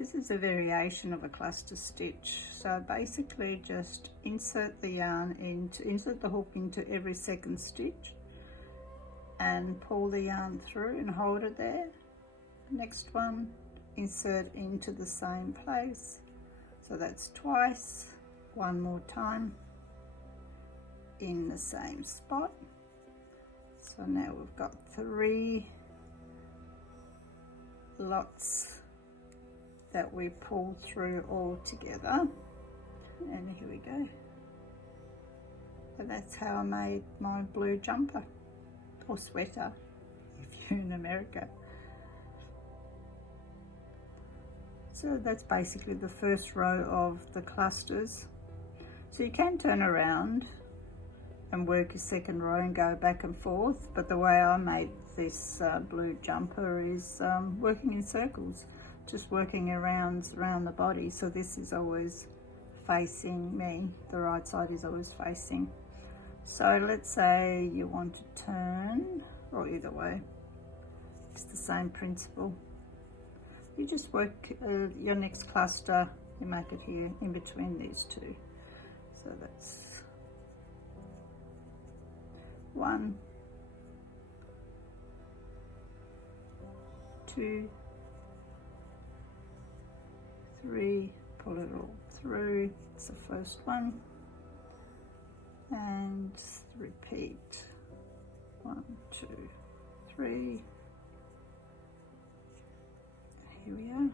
This is a variation of a cluster stitch. So basically just insert the hook into every second stitch and pull the yarn through and hold it there. Next one, insert into the same place. So that's twice, one more time in the same spot. So now we've got 3 lots that we pull through all together, and here we go. And that's how I made my blue jumper or sweater if you're in America. So that's basically the first row of the clusters. So you can turn around and work your second row and go back and forth, but the way I made this blue jumper is working in circles, just working around the body. So this is always facing me, the right side is always facing. So let's say you want to turn, or either way, it's the same principle. You just work your next cluster, you make it here in between these two. So that's 1, 2, 3, pull it all through, it's the first one, and repeat, 1, 2, 3, here we are.